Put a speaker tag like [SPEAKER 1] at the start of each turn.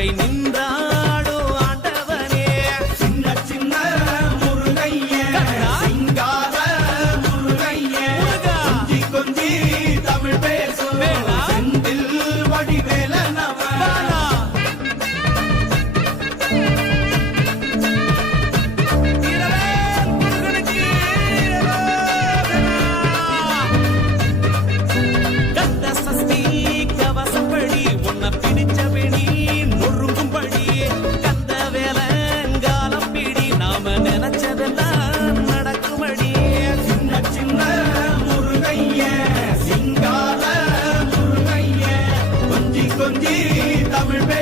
[SPEAKER 1] Facebook.
[SPEAKER 2] கொஞ்சி தமிழ்